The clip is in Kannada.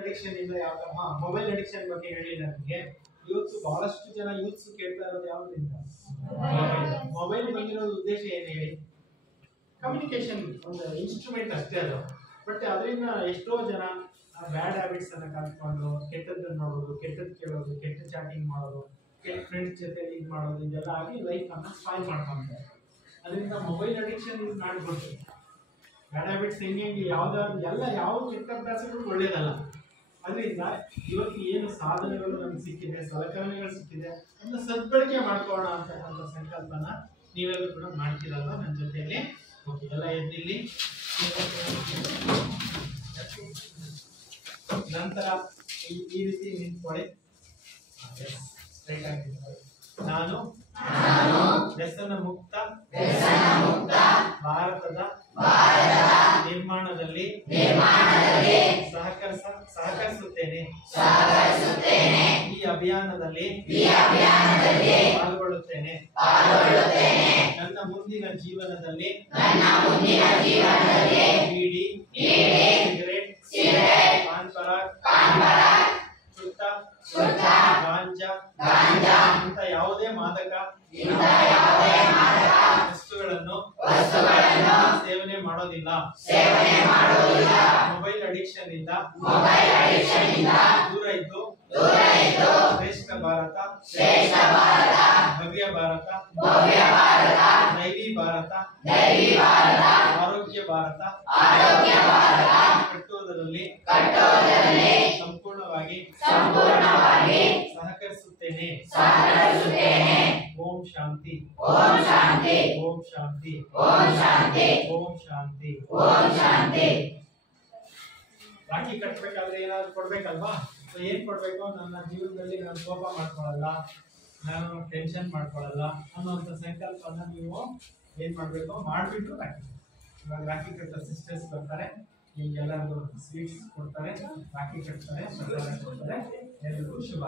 ಅಡಿಕ್ಷನ್ ಇಂದ ಯಾವ ತರ ಮೊಬೈಲ್ ಅಡಿಕ್ಷನ್ ಬಗ್ಗೆ ಹೇಳಿ ನನಗೆ. ಇವತ್ತು ಬಹಳಷ್ಟು ಜನ ಯೂತ್ಸ್ ಕೇಳ್ತಾ ಇರೋದು ಯಾವ್ದ್ರಿಂದ? ಮೊಬೈಲ್ ಬಂದಿರೋ ಉದ್ದೇಶ ಏನು ಹೇಳಿ? ಕಮ್ಯುನಿಕೇಶನ್ ಒಂದು ಇನ್ಸ್ಟ್ರೂಮೆಂಟ್ ಅಷ್ಟೇ ಅದು. ಬಟ್ ಅದರಿಂದ ಎಷ್ಟೋ ಜನ ಬ್ಯಾಡ್ ಹ್ಯಾಬಿಟ್ಸ್ ಅನ್ನ ಕಲ್ತ್ಕೊಂಡು ಕೆಟ್ಟದ್ದನ್ನ ನೋಡೋದು, ಕೆಟ್ಟದ್ದು ಕೇಳೋದು, ಕೆಟ್ಟ ಚಾಟಿಂಗ್ ಮಾಡೋದು, ಕೆಟ್ಟ ಫ್ರೆಂಡ್ಸ್ ಜೊತೆ ಇದು ಮಾಡೋದು, ಇದೆಲ್ಲ ಆಗಿ ಲೈಫ್ ಅನ್ನ ಸ್ಪಾಯ್ಲ್ ಮಾಡ್ಕೊಂತಾರೆ. ಅದರಿಂದ ಮೊಬೈಲ್ ಅಡಿಕ್ಷನ್ ಯೂಸ್ ಮಾಡ್ಬೋದು. ಬ್ಯಾಡ್ ಹ್ಯಾಬಿಟ್ಸ್ ಹೆಂಗೆ ಯಾವ ಕೆಟ್ಟ ಅಭ್ಯಾಸಗಳು ಒಳ್ಳೇದಲ್ಲ. ಅದರಿಂದ ಇವತ್ತು ಏನು ಸಾಧನೆಗಳು ನಮ್ಗೆ ಸಿಕ್ಕಿದೆ, ಸಲಕರಣೆಗಳು ಸಿಕ್ಕಿದೆ, ಅದನ್ನ ಸದ್ಬಳಕೆ ಮಾಡ್ಕೊಳ್ಳೋಣ ಅಂತಕ್ಕಂಥ ಸಂಕಲ್ಪನ ನೀವೆಲ್ಲರೂ ಕೂಡ ಮಾಡ್ತೀರಲ್ವ ನನ್ನ ಜೊತೆಯಲ್ಲಿ. ಓಕೆ, ಎಲ್ಲ ಎದ್ದಿಲ್ಲಿ. ನಂತರ ಈ ರೀತಿ ನಿಂತ್ಕೊಳ್ಳಿ. ಸ್ಟ್ರೈಟ್ ಆಗಿ ನಿಂತ್ಕೊಳ್ಳಿ. ನಾನು ವ್ಯಸನ ಮುಕ್ತ ಭಾರತದ ನಿರ್ಮಾಣದಲ್ಲಿ ಸಹಕರಿಸುತ್ತೇನೆ. ಈ ಅಭಿಯಾನದಲ್ಲಿ ಪಾಲ್ಗೊಳ್ಳುತ್ತೇನೆ. ನನ್ನ ಮುಂದಿನ ಜೀವನದಲ್ಲಿ ಬೀಡಿ, ಸಿಗರೇಟ್, ಪಾನ್ ಪರಾಗ್, ಸುಟ್ಟ, ಗಾಂಜಾ ಇಂಥ ಯಾವುದೇ ಮಾದಕ ವಸ್ತುಗಳನ್ನು ಸೇವನೆ ಮಾಡೋದಿಲ್ಲ. ಮೊಬೈಲ್ ಅಡಿಕ್ಷನ್ ಇಂದ ದೂರ ಇದ್ದು ಶ್ರೇಷ್ಠ ಭಾರತ, ಭವ್ಯ ಭಾರತ, ದೈವಿ ಭಾರತ, ಆರೋಗ್ಯ ಭಾರತ ಕಟ್ಟುವುದರಲ್ಲಿ ಸಂಪೂರ್ಣವಾಗಿ ಸಹಕರಿಸುತ್ತೇನೆ. ಓಂ ಶಾಂತಿ, ಓಂ ಶಾಂತಿ, ಓಂ ಶಾಂತಿ, ಓಂ ಶಾಂತಿ, ಓಂ ಶಾಂತಿ, ಓಂ ಶಾಂತಿ. ರಾಖಿ ಕಟ್ಟಬೇಕಾದ್ರೆ ಏನಾದ್ರು ಕೊಡ್ಬೇಕಲ್ವಾ? ಏನ್ ಕೊಡ್ಬೇಕು? ನನ್ನ ಜೀವನದಲ್ಲಿ ನಾನು ಕೋಪ ಮಾಡ್ಕೊಳ್ಳಲ್ಲ, ನಾನು ಟೆನ್ಷನ್ ಮಾಡ್ಕೊಳ್ಳಲ್ಲ ಅನ್ನೋಂಥ ಸಂಕಲ್ಪನ ನೀವು ಏನ್ ಮಾಡ್ಬೇಕು? ಮಾಡ್ಬಿಟ್ಟು ರಾಖಿ. ಇವಾಗ ರಾಖಿ ಕಟ್ಟೋ ಸಿಸ್ಟರ್ಸ್ ಬರ್ತಾರೆ, ನಿಮ್ಗೆಲ್ಲರಿಗೂ ಸ್ವೀಟ್ಸ್ ಕೊಡ್ತಾರೆ, ರಾಖಿ ಕಟ್ತಾರೆ, ಕೊಡ್ತಾರೆ. ಎಲ್ರಿಗೂ ಶುಭ.